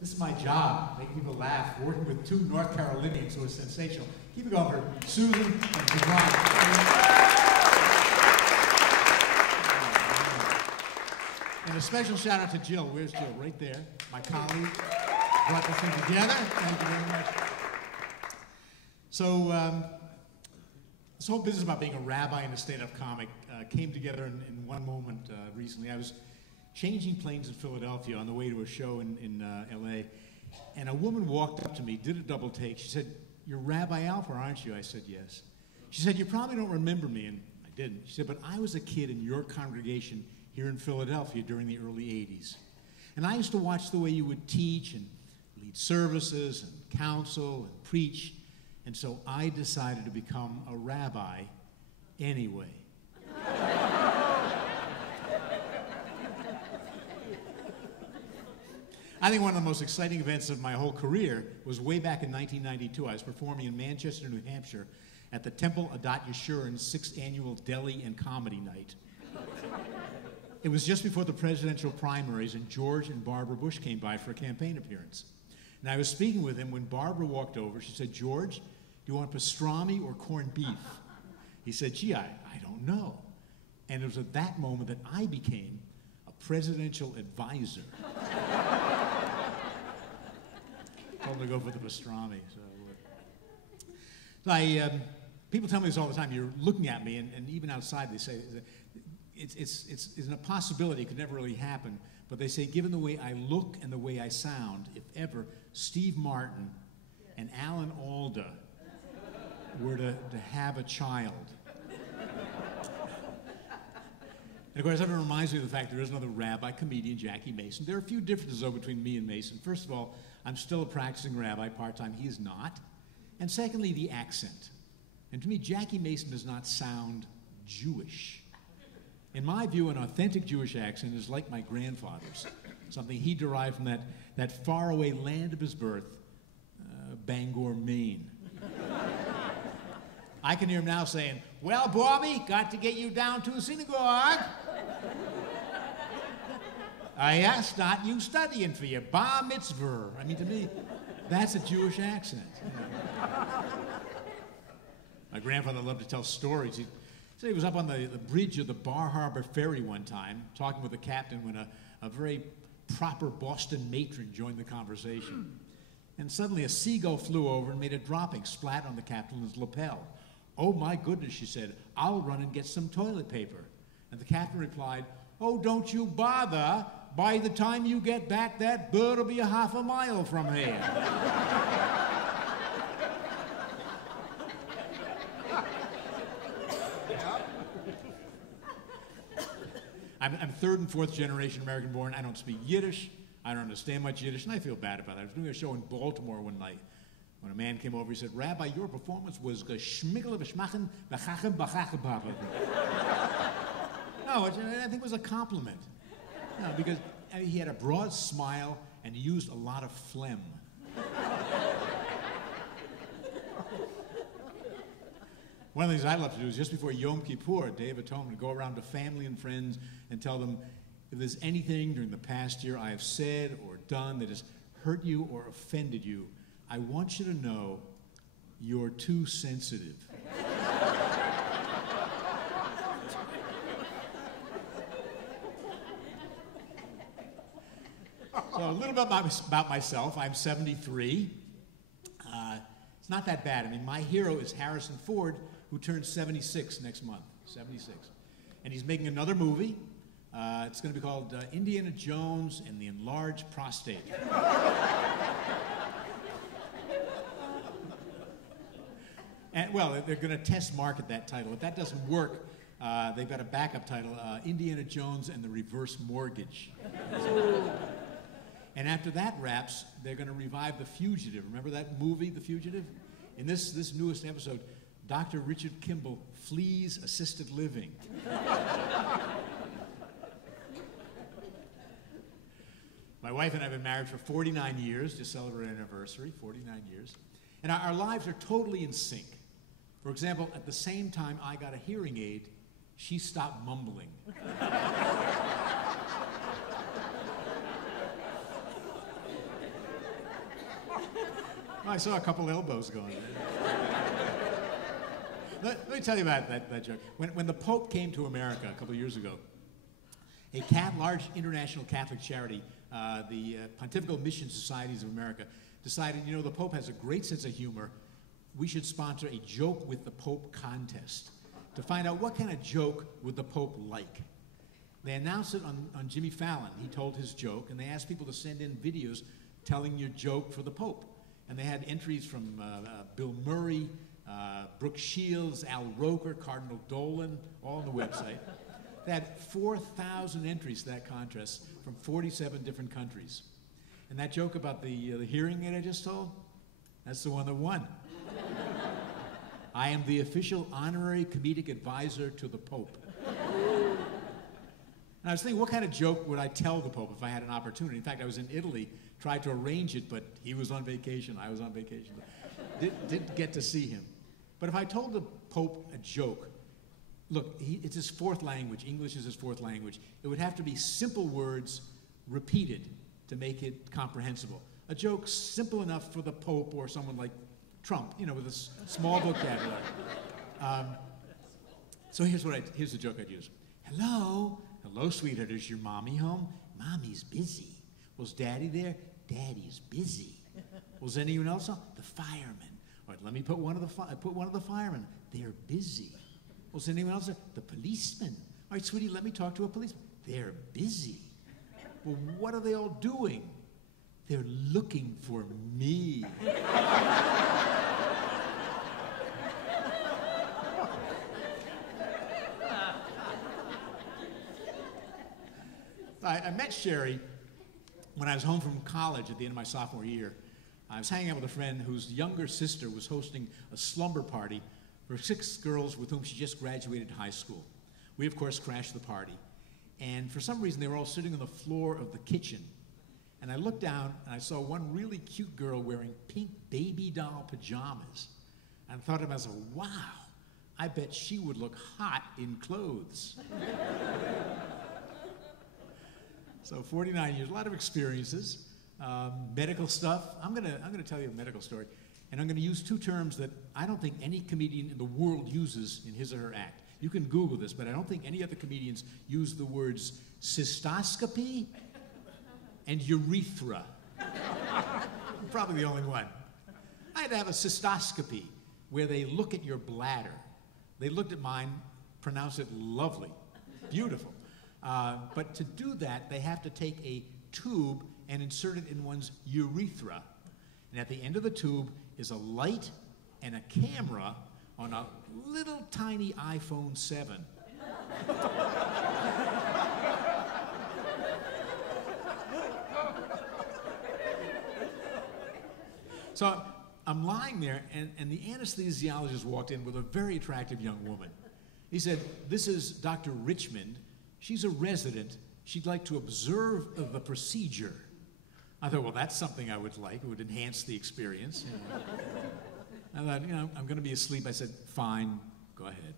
This is my job, making people laugh, working with two North Carolinians who are sensational. Keep it going for Susan and Durham. And a special shout out to Jill. Where's Jill? Right there. My colleague brought this thing together. Thank you very much. So, this whole business about being a rabbi and a stand-up comic came together in one moment recently. I was changing planes in Philadelphia on the way to a show in L.A., and a woman walked up to me, did a double take. She said, "You're Rabbi Alper, aren't you?" I said, "Yes." She said, "You probably don't remember me," and I didn't. She said, "But I was a kid in your congregation here in Philadelphia during the early 80s. And I used to watch the way you would teach and lead services and counsel and preach, and so I decided to become a rabbi anyway." I think one of the most exciting events of my whole career was way back in 1992. I was performing in Manchester, New Hampshire at the Temple Adat Yeshurun's 6th annual Deli and Comedy Night. It was just before the presidential primaries, and George and Barbara Bush came by for a campaign appearance. And I was speaking with him when Barbara walked over. She said, "George, do you want pastrami or corned beef?" He said, "Gee, I don't know." And it was at that moment that I became a presidential advisor. Told him to go for the pastrami. People tell me this all the time. You're looking at me, and even outside they say, it's a possibility. It could never really happen. But they say, given the way I look and the way I sound, if ever Steve Martin and Alan Alda were to have a child. And of course, that reminds me of the fact there is another rabbi, comedian, Jackie Mason. There are a few differences, though, between me and Mason. First of all, I'm still a practicing rabbi, part-time. He is not. And secondly, the accent. And to me, Jackie Mason does not sound Jewish. In my view, an authentic Jewish accent is like my grandfather's, something he derived from that faraway land of his birth, Bangor, Maine. I can hear him now saying, "Well, Bobby, got to get you down to a synagogue. Start you studying for your bar mitzvah." I mean, to me, that's a Jewish accent. Yeah. My grandfather loved to tell stories. He said he was up on the bridge of the Bar Harbor Ferry one time, talking with the captain, when a very proper Boston matron joined the conversation. And suddenly a seagull flew over and made a dropping, splat on the captain's lapel. "Oh, my goodness," she said, "I'll run and get some toilet paper." And the captain replied, "Oh, don't you bother. By the time you get back, that bird will be a half a mile from here." I'm third and fourth generation American born. I don't speak Yiddish. I don't understand much Yiddish, and I feel bad about it. I was doing a show in Baltimore one night when a man came over. He said, "Rabbi, your performance was geschmiggel b'schmachen b'chachem b'chachem." No, I think it was a compliment. No, because he had a broad smile and he used a lot of phlegm. One of the things I love to do is just before Yom Kippur, Day of Atonement, go around to family and friends and tell them, if there's anything during the past year I have said or done that has hurt you or offended you, I want you to know you're too sensitive. So a little bit about myself. I'm 73. It's not that bad. I mean, my hero is Harrison Ford, who turns 76 next month, 76. And he's making another movie. It's going to be called Indiana Jones and the Enlarged Prostate. And, well, they're going to test market that title. If that doesn't work, they've got a backup title, Indiana Jones and the Reverse Mortgage. And after that wraps, they're going to revive The Fugitive. Remember that movie, The Fugitive? In this newest episode, Dr. Richard Kimball flees assisted living. My wife and I have been married for 49 years, just celebrated our anniversary, 49 years. And our lives are totally in sync. For example, at the same time I got a hearing aid, she stopped mumbling. I saw a couple elbows going. Let me tell you about that joke. When the Pope came to America a couple of years ago, a large international Catholic charity, the Pontifical Mission Societies of America, decided, you know, the Pope has a great sense of humor. We should sponsor a joke with the Pope contest to find out what kind of joke would the Pope like. They announced it on Jimmy Fallon. He told his joke, and they asked people to send in videos telling your joke for the Pope. And they had entries from Bill Murray, Brooke Shields, Al Roker, Cardinal Dolan, all on the website. They had 4,000 entries to that contest from 47 different countries. And that joke about the hearing aid I just told, that's the one that won. I am the official honorary comedic advisor to the Pope. And I was thinking, what kind of joke would I tell the Pope if I had an opportunity? In fact, I was in Italy, tried to arrange it, but he was on vacation, I was on vacation. Didn't get to see him. But if I told the Pope a joke, look, it's his fourth language. English is his fourth language. It would have to be simple words repeated to make it comprehensible. A joke simple enough for the Pope or someone like Trump, you know, with a small vocabulary. So here's the joke I'd use. Hello, sweetheart, is your mommy home? Mommy's busy. Was Daddy there? Daddy's busy. Was anyone else home? The fireman. All right, let me put one of the firemen. They're busy. Was anyone else there? The policeman. All right, sweetie, let me talk to a policeman. They're busy. Well, what are they all doing? They're looking for me. I met Sherry when I was home from college at the end of my sophomore year. I was hanging out with a friend whose younger sister was hosting a slumber party for 6 girls with whom she just graduated high school. We, of course, crashed the party. And for some reason, they were all sitting on the floor of the kitchen. And I looked down, and I saw one really cute girl wearing pink baby doll pajamas. And I thought to myself, wow, I bet she would look hot in clothes. So 49 years, a lot of experiences, medical stuff. I'm gonna tell you a medical story, and I'm gonna use 2 terms that I don't think any comedian in the world uses in his or her act. You can Google this, but I don't think any other comedians use the words cystoscopy and urethra. I'm probably the only one. I had to have a cystoscopy where they look at your bladder. They looked at mine, pronounced it lovely, beautiful. But to do that, they have to take a tube and insert it in one's urethra. And at the end of the tube is a light and a camera on a little tiny iPhone 7. So I'm lying there, and the anesthesiologist walked in with a very attractive young woman. He said, "This is Dr. Richmond. She's a resident. She'd like to observe the procedure." I thought, well, that's something I would like. It would enhance the experience. You know. I thought, you know, I'm going to be asleep. I said, fine, go ahead.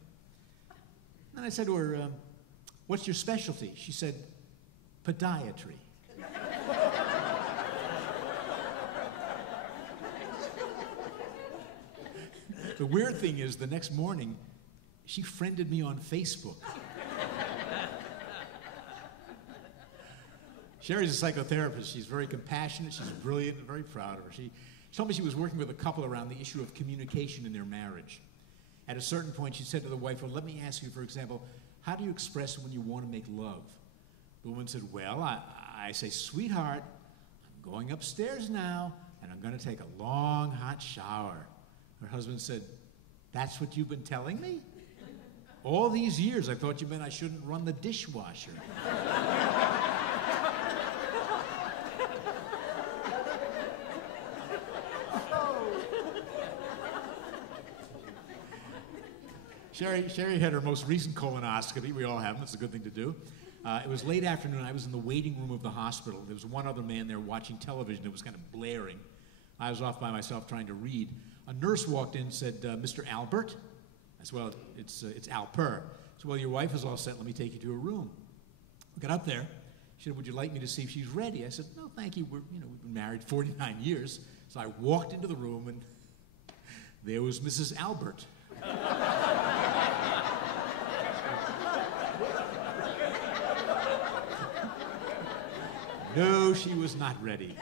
And I said to her, what's your specialty? She said, podiatry. The weird thing is, the next morning, she friended me on Facebook. Sherry's a psychotherapist. She's very compassionate. She's brilliant and very proud of her. She told me she was working with a couple around the issue of communication in their marriage. At a certain point, she said to the wife, well, let me ask you, for example, how do you express when you want to make love? The woman said, well, I say, sweetheart, I'm going upstairs now, and I'm going to take a long, hot shower. Her husband said, that's what you've been telling me? All these years, I thought you meant I shouldn't run the dishwasher. Sherry had her most recent colonoscopy. We all have them. It's a good thing to do. It was late afternoon. I was in the waiting room of the hospital. There was one other man there watching television. It was kind of blaring. I was off by myself trying to read. A nurse walked in and said, Mr. Albert? I said, well, it's Alper. So, well, your wife is all set. Let me take you to her room. We got up there. She said, would you like me to see if she's ready? I said, no, thank you. We've been married 49 years. So I walked into the room, and there was Mrs. Albert. No, she was not ready.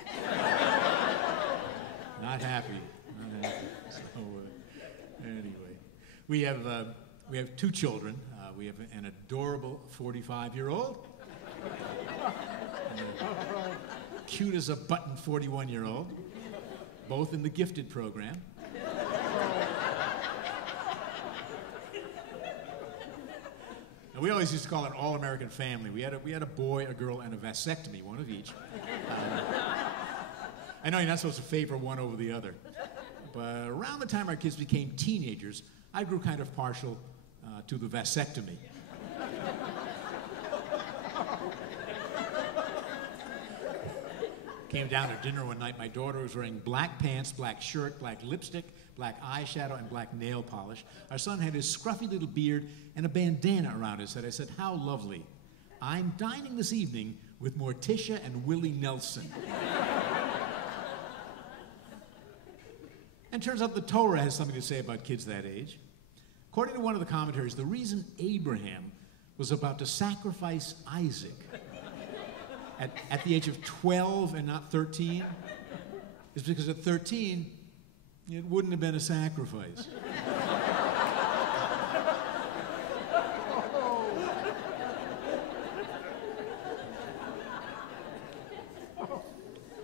Not happy. Not happy. So, anyway, we have two children. We have an adorable 45-year-old, and a cute as a button 41-year-old, both in the gifted program. And we always used to call it all-American family. We had a boy, a girl, and a vasectomy, one of each. I know you're not supposed to favor one over the other, but around the time our kids became teenagers, I grew kind of partial to the vasectomy. Came down to dinner one night. My daughter was wearing black pants, black shirt, black lipstick, black eyeshadow, and black nail polish. Our son had his scruffy little beard and a bandana around his head. I said, how lovely. I'm dining this evening with Morticia and Willie Nelson. And turns out the Torah has something to say about kids that age. According to one of the commentaries, the reason Abraham was about to sacrifice Isaac at the age of 12 and not 13 is because at 13, it wouldn't have been a sacrifice.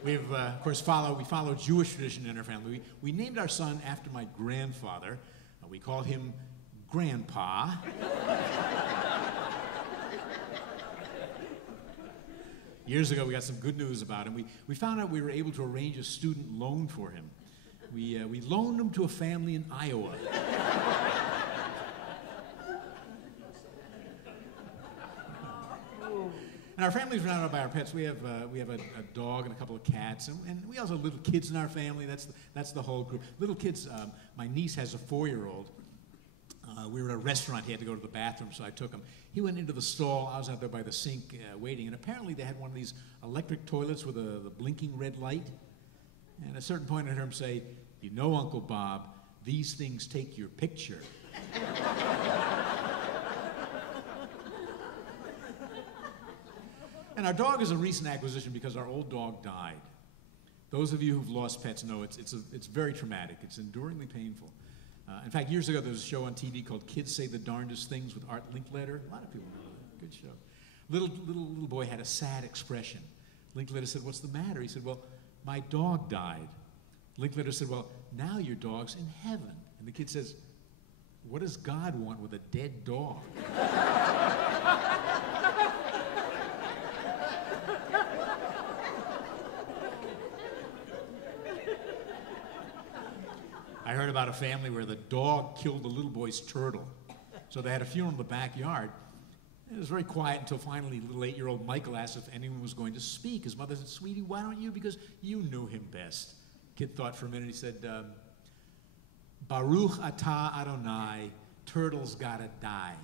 We've, of course, we follow Jewish tradition in our family. We named our son after my grandfather. We called him Grandpa. Years ago, we got some good news about him. We found out we were able to arrange a student loan for him. We loaned him to a family in Iowa. And our family's surrounded by our pets. We have a dog and a couple of cats, and we also have little kids in our family. That's the whole group. Little kids. My niece has a 4-year-old. We were at a restaurant. He had to go to the bathroom, so I took him. He went into the stall. I was out there by the sink waiting, and apparently they had one of these electric toilets with the blinking red light. And at a certain point, I heard him say, "You know, Uncle Bob, these things take your picture." And our dog is a recent acquisition because our old dog died. Those of you who've lost pets know it's very traumatic. It's enduringly painful. In fact, years ago, there was a show on TV called Kids Say the Darndest Things with Art Linkletter. A lot of people know that. Good show. Little boy had a sad expression. Linkletter said, "What's the matter?" He said, "Well, my dog died." Linkletter said, "Well, now your dog's in heaven." And the kid says, "What does God want with a dead dog?" I heard about a family where the dog killed the little boy's turtle. So they had a funeral in the backyard. It was very quiet until finally little 8-year-old Michael asked if anyone was going to speak. His mother said, "Sweetie, why don't you? Because you knew him best." Kid thought for a minute. He said, "Baruch atah Adonai, turtles gotta die."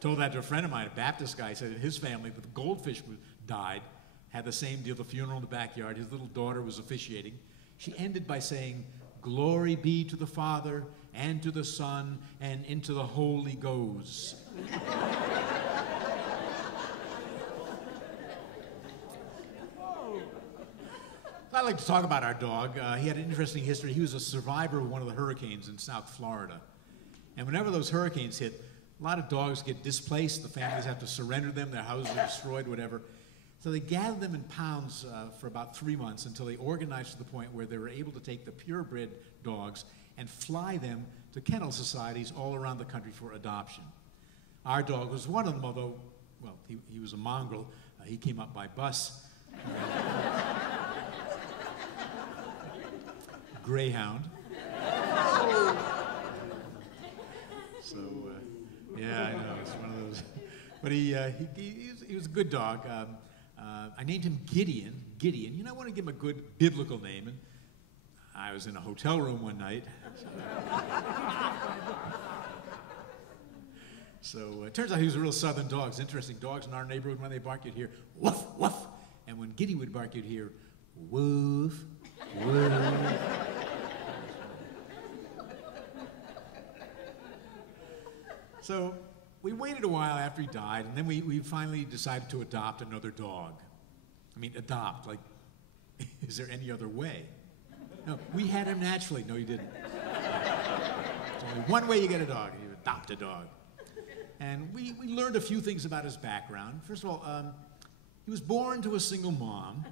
Told that to a friend of mine, a Baptist guy. He said his family, the goldfish died, had the same deal, the funeral in the backyard. His little daughter was officiating. She ended by saying, "Glory be to the Father, and to the Son, and into the Holy Ghost." I'd like to talk about our dog. He had an interesting history. He was a survivor of one of the hurricanes in South Florida. And whenever those hurricanes hit, a lot of dogs get displaced. The families have to surrender them. Their houses are destroyed, whatever. So they gathered them in pounds for about 3 months until they organized to the point where they were able to take the purebred dogs and fly them to kennel societies all around the country for adoption. Our dog was one of them, although, well, he was a mongrel. He came up by bus. Greyhound. So, yeah, I know, it's one of those. But he was a good dog. I named him Gideon. Gideon. You know, I want to give him a good biblical name. And I was in a hotel room one night. So it turns out he was a real southern dog. It's interesting. Dogs in our neighborhood, when they bark, you'd hear woof, woof. And when Giddy would bark, you'd hear woof, woof. So we waited a while after he died, and then we finally decided to adopt another dog. I mean, adopt, like, is there any other way? No, we had him naturally. No, you didn't. There's only one way you get a dog. You adopt a dog. And we learned a few things about his background. First of all, he was born to a single mom.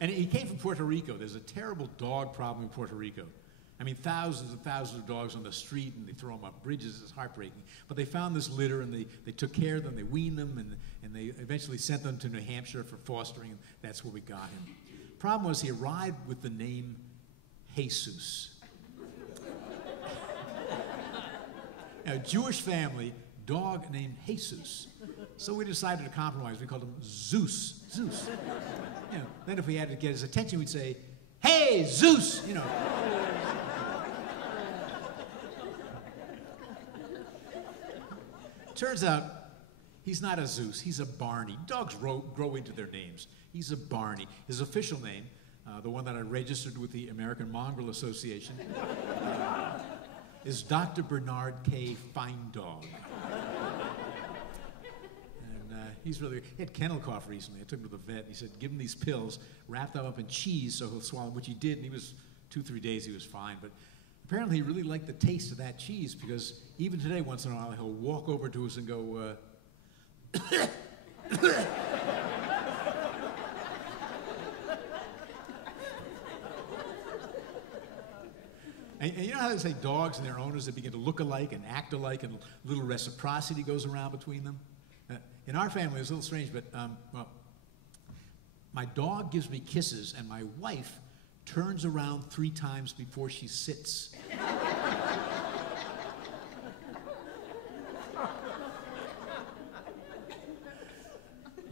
And he came from Puerto Rico. There's a terrible dog problem in Puerto Rico. I mean, thousands and thousands of dogs on the street, and they throw them up bridges. It's heartbreaking. But they found this litter, and they took care of them. They weaned them, and they eventually sent them to New Hampshire for fostering, and that's where we got him. Problem was, he arrived with the name Jesus. A Jewish family, dog named Jesus. So we decided to compromise. We called him Zeus. Zeus. You know, then if we had to get his attention, we'd say, "Hey, Zeus!" You know. Turns out, he's not a Zeus. He's a Barney. Dogs grow into their names. He's a Barney. His official name, the one that I registered with the American Mongrel Association, is Dr. Bernard K. Fine Dog. And he's really, he had kennel cough recently. I took him to the vet, and he said, give him these pills, wrap them up in cheese so he'll swallow them, which he did, and he was 2-3 days he was fine. But apparently he really liked the taste of that cheese, because even today, once in a while, he'll walk over to us and go, And you know how they say dogs and their owners, they begin to look alike and act alike, and a little reciprocity goes around between them? In our family, it's a little strange, but, well, my dog gives me kisses, and my wife turns around 3 times before she sits.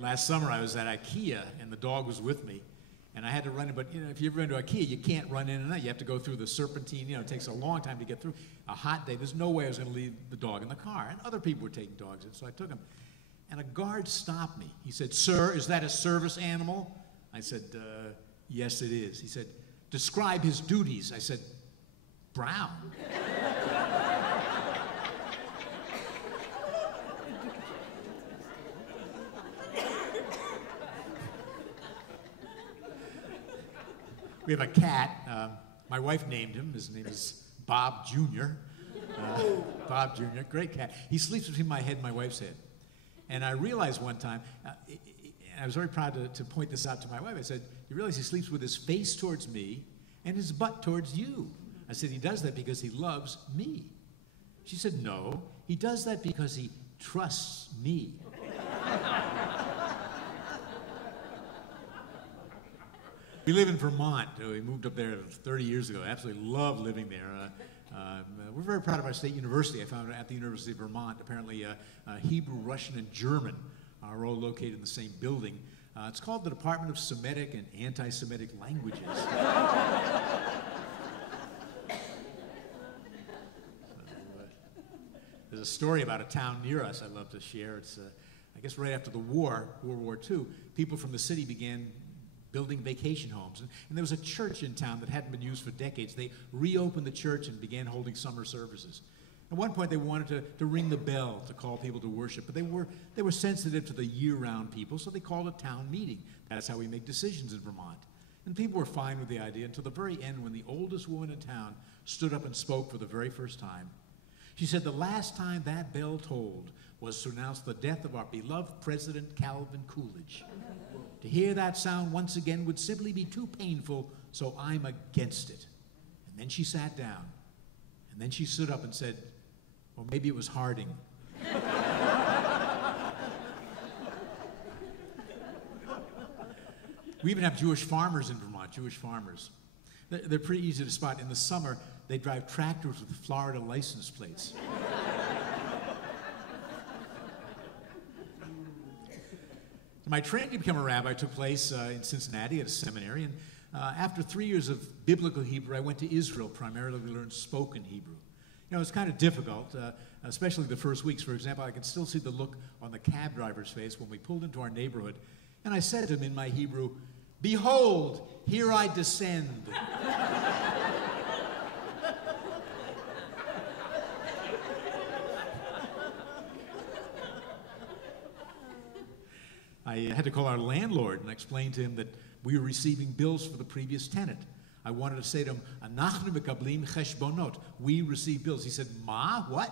Last summer, I was at IKEA, and the dog was with me. And I had to run in, but you know, if you ever been to IKEA, you can't run in and out. You have to go through the serpentine. You know, it takes a long time to get through. A hot day, there's no way I was going to leave the dog in the car. And other people were taking dogs in, so I took him. And a guard stopped me. He said, "Sir, is that a service animal?" I said, "Yes, it is." He said, "Describe his duties." I said, "Brown." We have a cat. My wife named him. His name is Bob Jr. Bob Jr., great cat. He sleeps between my head and my wife's head. And I realized one time, I was very proud to point this out to my wife. I said, "You realize he sleeps with his face towards me and his butt towards you?" I said, "He does that because he loves me." She said, "No, he does that because he trusts me." We live in Vermont. We moved up there 30 years ago. I absolutely love living there. We're very proud of our state university. I found at the University of Vermont, apparently Hebrew, Russian, and German are all located in the same building. It's called the Department of Semitic and Anti-Semitic Languages. There's a story about a town near us I'd love to share. It's, I guess right after the war, World War II, people from the city began building vacation homes. And there was a church in town that hadn't been used for decades. They reopened the church and began holding summer services. At one point, they wanted to ring the bell to call people to worship, but they were sensitive to the year-round people, so they called a town meeting. That's how we make decisions in Vermont. And people were fine with the idea until the very end, when the oldest woman in town stood up and spoke for the very first time. She said the last time that bell tolled was to announce the death of our beloved President Calvin Coolidge. To hear that sound once again would simply be too painful, so I'm against it. And then she sat down, and then she stood up and said, "Well, maybe it was Harding." We even have Jewish farmers in Vermont, Jewish farmers. They're pretty easy to spot. In the summer, they drive tractors with Florida license plates. My training to become a rabbi took place in Cincinnati at a seminary, and After 3 years of biblical Hebrew, I went to Israel primarily to learn spoken Hebrew. You know, it's kind of difficult, especially the first weeks. For example, I can still see the look on the cab driver's face when we pulled into our neighborhood, and I said to him in my Hebrew, "Behold, here I descend." I had to call our landlord and explain to him that we were receiving bills for the previous tenant. I wanted to say to him, "Anachnu mekablim cheshbonot." We receive bills. He said, "Ma, what?"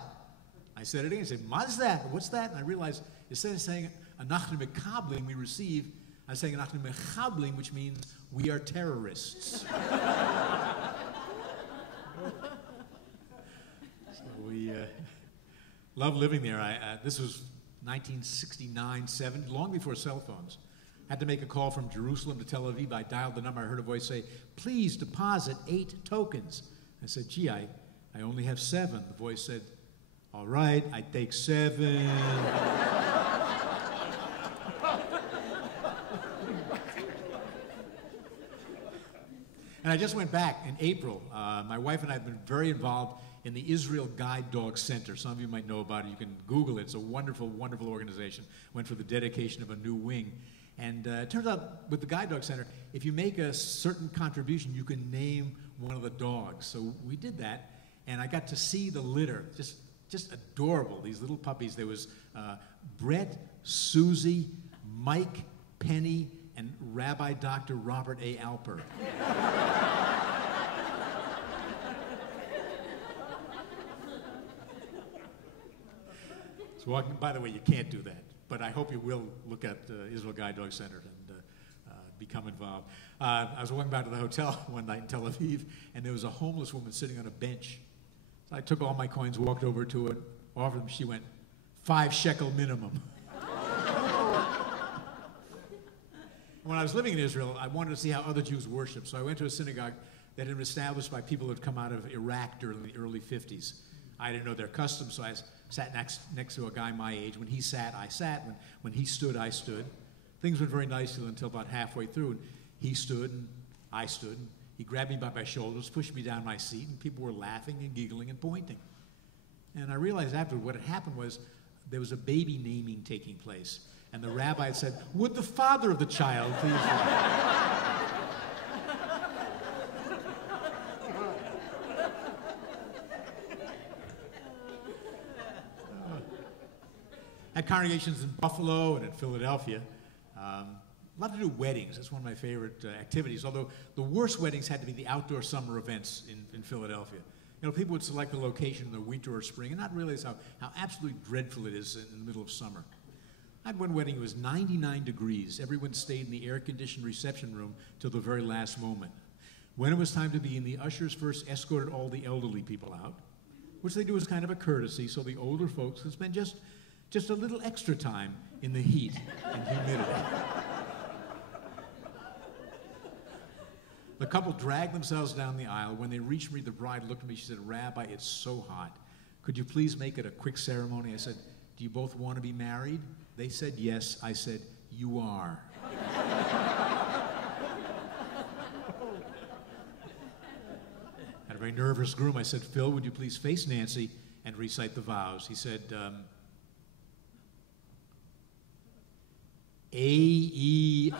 I said it again. He said, "Ma's that? What's that?" And I realized instead of saying "Anachnu mekablim," we receive, I was saying "Anachnu mechablim," which means we are terrorists. So we love living there. This was 1969, 70, long before cell phones. Had to make a call from Jerusalem to Tel Aviv. I dialed the number. I heard a voice say, "Please deposit 8 tokens." I said, "Gee, I only have 7. The voice said, "All right, I take 7. And I just went back in April. My wife and I have been very involved in the Israel Guide Dog Center. Some of you might know about it. You can Google it. It's a wonderful, wonderful organization. Went for the dedication of a new wing. And it turns out with the Guide Dog Center, if you make a certain contribution, you can name one of the dogs. So we did that, and I got to see the litter. Just adorable, these little puppies. There was Brett, Susie, Mike, Penny, and Rabbi Dr. Robert A. Alper. So, by the way, you can't do that, but I hope you will look at Israel Guide Dog Center and become involved. I was walking back to the hotel one night in Tel Aviv, and there was a homeless woman sitting on a bench. So I took all my coins, walked over to her, offered them. She went, 5 shekel minimum. When I was living in Israel, I wanted to see how other Jews worship, so I went to a synagogue that had been established by people who had come out of Iraq during the early 50s. I didn't know their customs, so I sat next to a guy my age. When he sat, I sat. When he stood, I stood. Things went very nicely until about halfway through, and he stood, and I stood. And he grabbed me by my shoulders, pushed me down my seat, and people were laughing and giggling and pointing. And I realized after what had happened was there was a baby naming taking place. And the rabbi had said, "Would the father of the child please..." Had congregations in Buffalo and in Philadelphia. Love to do weddings. That's one of my favorite activities, although the worst weddings had to be the outdoor summer events in Philadelphia. You know, people would select a location in the winter or spring and not realize how absolutely dreadful it is in the middle of summer. I had one wedding, it was 99 degrees. Everyone stayed in the air-conditioned reception room till the very last moment. When it was time to be in, the ushers first escorted all the elderly people out, which they do as kind of a courtesy, so the older folks could spend just a little extra time in the heat and humidity. The couple dragged themselves down the aisle. When they reached me, the bride looked at me. She said, "Rabbi, it's so hot. Could you please make it a quick ceremony?" I said, "Do you both want to be married?" They said yes. I said, "You are." Had a very nervous groom. I said, "Phil, would you please face Nancy and recite the vows?" He said, A-E-I-O.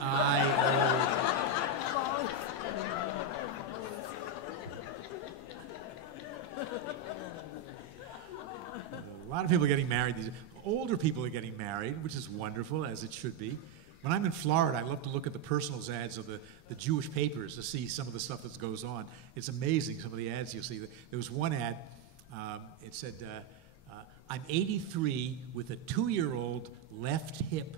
A lot of people are getting married. These older people are getting married, which is wonderful, as it should be. When I'm in Florida, I love to look at the personals ads of the Jewish papers to see some of the stuff that goes on. It's amazing, some of the ads you'll see. There was one ad, it said, "I'm 83 with a 2-year-old left hip."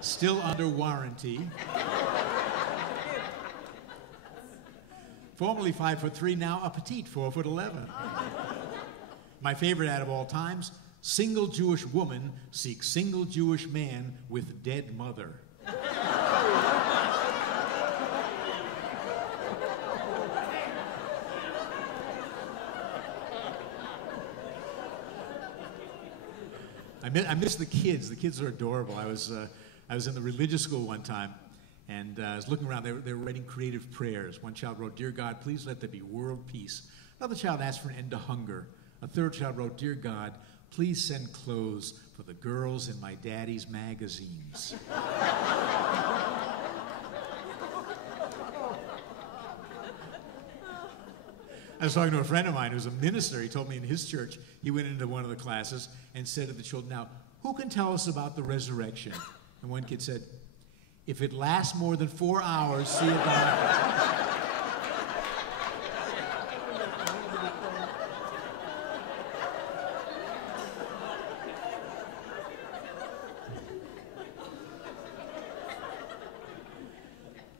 Still under warranty. Formerly 5'3", now a petite 4'11". My favorite ad of all times: "Single Jewish woman seeks single Jewish man with dead mother." I miss the kids. The kids are adorable. I was in the religious school one time, and I was looking around. They were writing creative prayers. One child wrote, "Dear God, please let there be world peace." Another child asked for an end to hunger. A third child wrote, "Dear God, please send clothes for the girls in my daddy's magazines." I was talking to a friend of mine who's a minister. He told me in his church, he went into one of the classes and said to the children, "Now, who can tell us about the resurrection?" And one kid said, "If it lasts more than 4 hours, see a doctor."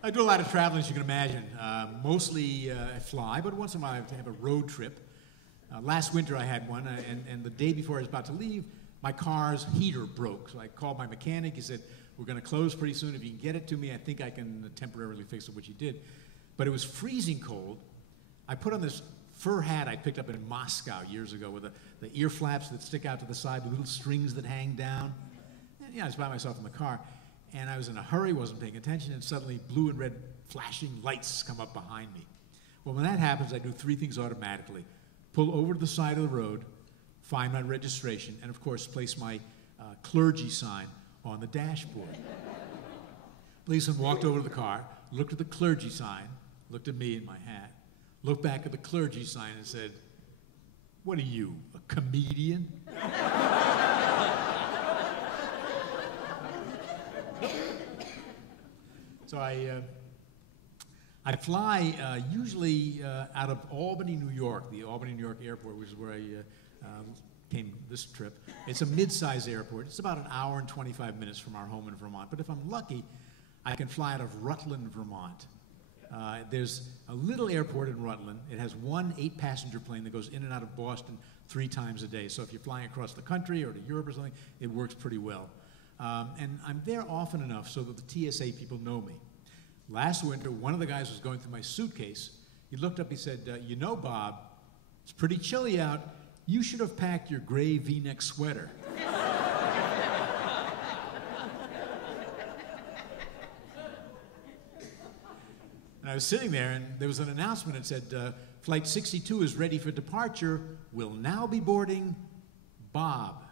I do a lot of traveling, as you can imagine. Mostly I fly, but once in a while I have a road trip. Last winter I had one, and the day before I was about to leave, my car's heater broke. So I called my mechanic. He said, "We're going to close pretty soon. If you can get it to me, I think I can temporarily fix it," which he did. But it was freezing cold. I put on this fur hat I picked up in Moscow years ago with the ear flaps that stick out to the side, the little strings that hang down. And, I was by myself in the car. And I was in a hurry, wasn't paying attention, and suddenly blue and red flashing lights come up behind me. Well, when that happens, I do 3 things automatically. Pull over to the side of the road, find my registration, and of course, place my clergy sign on the dashboard. Policeman walked over to the car, looked at the clergy sign, looked at me in my hat, looked back at the clergy sign and said, "What are you, a comedian?" So I fly usually out of Albany, New York, the Albany, New York airport, which is where I came this trip. It's a mid-size airport. It's about an hour and 25 minutes from our home in Vermont. But if I'm lucky, I can fly out of Rutland, Vermont. There's a little airport in Rutland. It has one 8-passenger plane that goes in and out of Boston 3 times a day. So if you're flying across the country or to Europe or something, it works pretty well. And I'm there often enough so that the TSA people know me. Last winter, one of the guys was going through my suitcase. He looked up, he said, "You know, Bob, it's pretty chilly out. You should have packed your gray V-neck sweater." And I was sitting there, and there was an announcement that said, "Flight 62 is ready for departure. Will now be boarding Bob."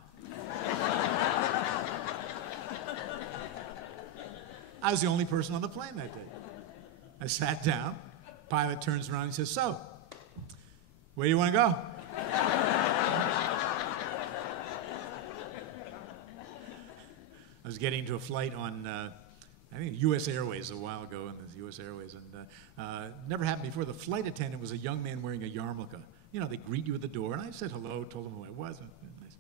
I was the only person on the plane that day. I sat down. Pilot turns around and says, "So, where do you want to go?" I was getting to a flight on, I think, U.S. Airways a while ago, and the U.S. Airways, and never happened before. The flight attendant was a young man wearing a yarmulke. You know, they greet you at the door, and I said hello, told him who I was. And nice.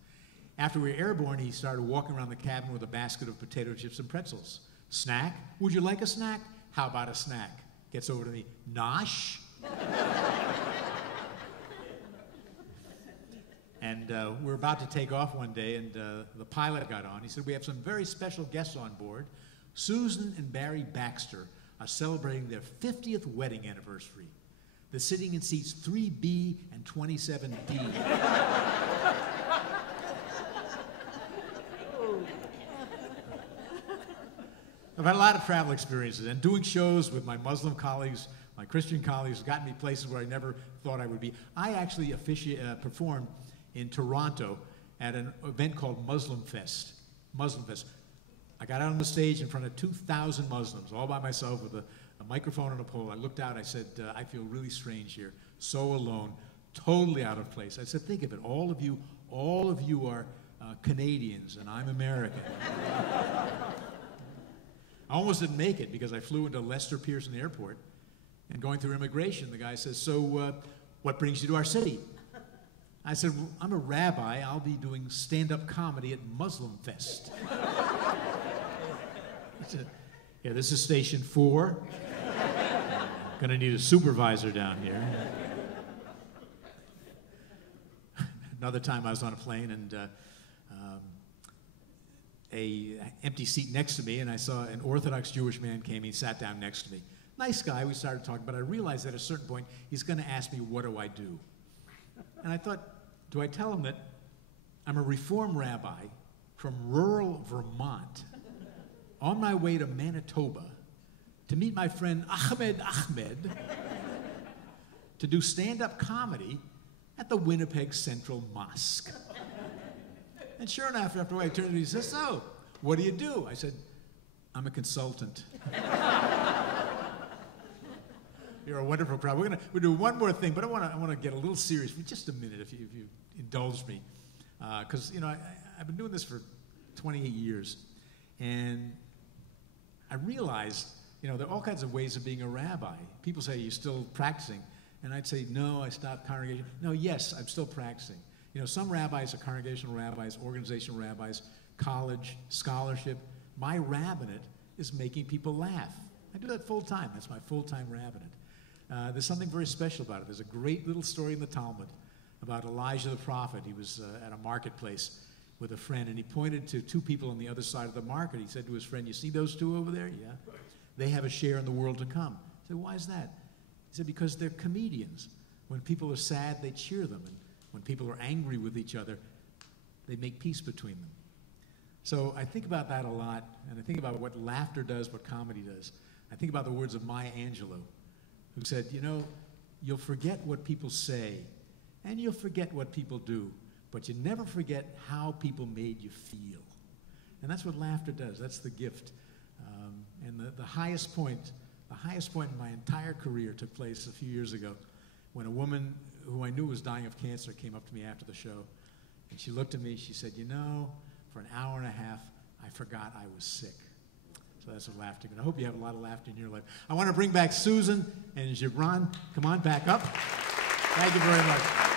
After we were airborne, he started walking around the cabin with a basket of potato chips and pretzels. "Snack? Would you like a snack? How about a snack?" Gets over to me, "Nosh?" And we're about to take off one day, and the pilot got on. He said, "We have some very special guests on board. Susan and Barry Baxter are celebrating their 50th wedding anniversary. They're sitting in seats 3B and 27D. I've had a lot of travel experiences, and doing shows with my Muslim colleagues, my Christian colleagues, got me places where I never thought I would be. I actually performed in Toronto at an event called Muslim Fest. I got out on the stage in front of 2,000 Muslims, all by myself with a microphone and a pole. I looked out, I said, "I feel really strange here, so alone, totally out of place." I said, "Think of it, all of you are Canadians, and I'm American." I almost didn't make it because I flew into Lester Pearson Airport, and going through immigration, the guy says, "So what brings you to our city?" I said, "Well, I'm a rabbi. I'll be doing stand-up comedy at Muslim Fest." He said, "Yeah, this is station 4. Gonna need a supervisor down here." Another time I was on a plane, and a empty seat next to me, and I saw an Orthodox Jewish man came. He sat down next to me. Nice guy. We started talking, but I realized at a certain point he's going to ask me, "What do I do?" And I thought, do I tell him that I'm a Reform rabbi from rural Vermont on my way to Manitoba to meet my friend Ahmed to do stand-up comedy at the Winnipeg Central Mosque. And sure enough, after I turned to him, he says, "So, what do you do?" I said, "I'm a consultant." You're a wonderful crowd. We'll do one more thing, but I want to get a little serious for just a minute, if you indulge me, because I've been doing this for 28 years, and I realized there are all kinds of ways of being a rabbi. People say, "You're still practicing," and I'd say, "No, I stopped congregation." No, yes, I'm still practicing. Some rabbis are congregational rabbis, organizational rabbis, college, scholarship. My rabbinate is making people laugh. I do that full time. That's my full-time rabbinate. There's something very special about it. There's a great little story in the Talmud about Elijah the prophet. He was at a marketplace with a friend, and he pointed to two people on the other side of the market. He said to his friend, "You see those two over there? Yeah. They have a share in the world to come." He said, "Why is that?" He said, "Because they're comedians. When people are sad, they cheer them. And when people are angry with each other, they make peace between them." So I think about that a lot, and I think about what laughter does, what comedy does. I think about the words of Maya Angelou, who said, "You'll forget what people say, and you'll forget what people do, but you never forget how people made you feel." And that's what laughter does. That's the gift. And the highest point in my entire career took place a few years ago when a woman who I knew was dying of cancer came up to me after the show, and she looked at me, she said, "For an hour and a half, I forgot I was sick." So that's what laughter. And I hope you have a lot of laughter in your life. I want to bring back Susan and Gibran. Come on back up. Thank you very much.